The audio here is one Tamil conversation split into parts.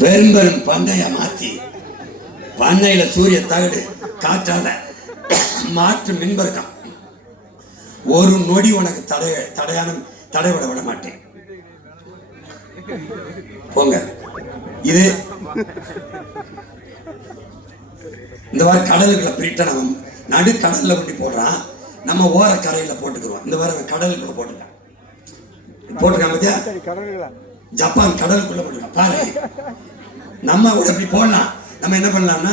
பெரும்பெரும் பண்டைய மாத்தி பண்ணையில சூரிய தகடு காற்றால மாற்று மின்பர்க்கம் ஒரு நொடி உனக்கு தடைவிட விட மாட்டேன். போங்க. இது இந்த வாரம் கடலுக்குள்ள பிரிட்ட நம்ம நடு கடல்ல கொண்டு போடுறான், நம்ம ஓர கரையில போட்டுக்கிறோம். இந்த வாரம் கடலுக்குள்ள போட்டுருக்கான் பத்தியா? ஜப்பான் கடலுக்குள்ள போட்டுருக்கான் பாரு. நம்ம கூட எப்படி போடலாம். நம்ம என்ன பண்ணலாம்னா,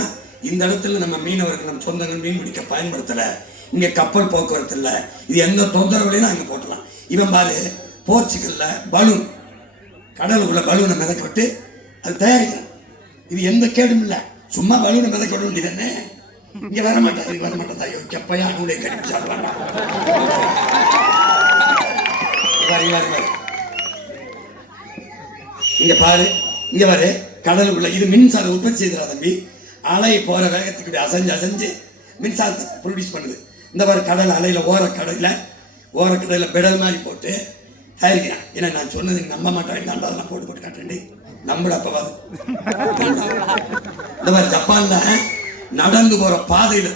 இந்த இடத்துல நம்ம மீனவர்கள் நம்ம சொந்தங்கள் மீன் பிடிக்க பயன்படுத்தல, இங்க கப்பல் போக்குவரத்து இல்ல, இது எந்த தொந்தரவுலையும் அங்க போட்டலாம். இவன் பாரு போர்ச்சுகல்ல பலூன் கடலுக்குள்ள பலூனை மிதக்க விட்டு அது தயாரிக்கிறான். இது எந்த கேடும் இல்லை, சும்மா பலூனை மிதக்க விட வேண்டியது. இங்க வர மாட்டா கப்பையா நூலை கடிச்சாடுவாங்க. இங்க பாரு கடலுக்குள்ள இது மின்சாரம் உற்பத்தி செய்கிறா தம்பி. அலை போற வேகத்துக்கு அசைஞ்சு மின்சாரத்தை ப்ரொடியூஸ் பண்ணுது. இந்த மாதிரி கடல் அலையில ஓரக்கடையில பெடல் மாதிரி போட்டு தயாரிக்கிறான். ஏன்னா நான் சொன்னது நம்ப மாட்டேன், அதெல்லாம் போட்டு காட்டேன். நம்பட அப்பவாது. இந்த மாதிரி ஜப்பான்ல நடந்து போற பாதையில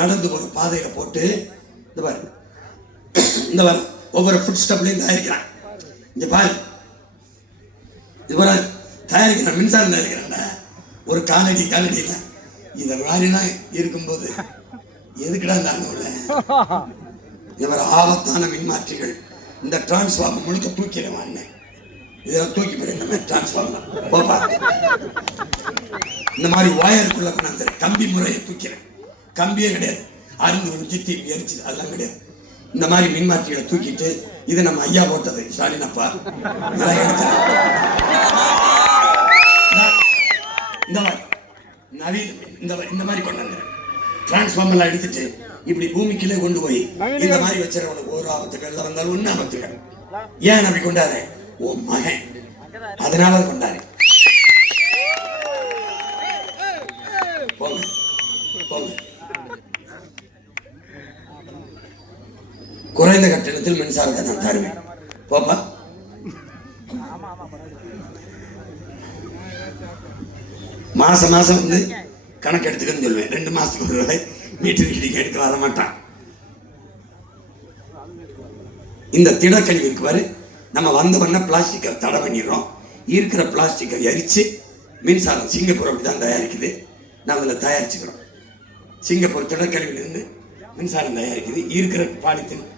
நடந்து போற பாதையில போட்டு இந்த மாதிரி ஒவ்வொரு ஃபுட் ஸ்டெப்லையும் தயாரிக்கிறான். இங்க பாரு இது தயாரிக்கிறான், மின்சாரம் தயாரிக்கிறான்ல. ஒரு காலடியில இந்த மாதிரிலாம் இருக்கும்போது எதுக்குடா இருந்தாங்க இவர் ஆபத்தான மின்மாற்றிகள். இந்த டிரான்ஸ்ஃபார்மர் முழுக்க தூக்கிடுவான். இதெல்லாம் தூக்கி போய் டிரான்ஸ்ஃபார்மர் போப்பா. இந்த மாதிரி ஒயருக்குள்ள கொண்டாந்து கம்பி முறையை தூக்கிறேன். கம்பியே கிடையாது, அருந்து ஒரு சித்தி எரிச்சு அதெல்லாம் கிடையாது. இந்த மாதிரி மின்மாற்றிகளை தூக்கிட்டு இது நம்ம ஐயா போட்டது ஸ்டாலின் அப்பா இதெல்லாம் எடுத்து இந்த மாதிரி நவீன இந்த மாதிரி கொண்டாந்து டிரான்ஸ்ஃபார்மர்லாம் எடுத்துட்டு இப்படி பூமிக்குள்ளே கொண்டு போய் இந்த மாதிரி வச்சிருக்க ஒரு ஆபத்துக்கு எல்லாம் வந்தாலும் ஒண்ணு ஆபத்துகள். ஏன் அப்படி கொண்டாரு? ஓ மகன், அதனால கொண்டாரு. போங்க போங்க. குறைந்த கட்டணத்தில் மின்சாரத்தை நான் தருவேன். போப்பா. மாசம் வந்து கணக்கு எடுத்துக்கன்னு சொல்லுவேன். 2 மாசத்துக்கு ஒரு ரூபாய் மீட்டர் ரீடிங் எடுக்க வர மாட்டான். இந்த திடக்கழிவு இருக்கு பாரு, நம்ம வந்தவொடனே பிளாஸ்டிக்கை தடை பண்ணிடுறோம். இருக்கிற பிளாஸ்டிக்கை எரிச்சு மின்சாரம் சிங்கப்பூர் அப்படிதான் தயாரிக்குது. நான் அதில் தயாரிச்சுக்கிறோம். சிங்கப்பூர் திடக்கழிவிலிருந்து மின்சாரம் தயாரிக்குது. இருக்கிற பாலித்தீன்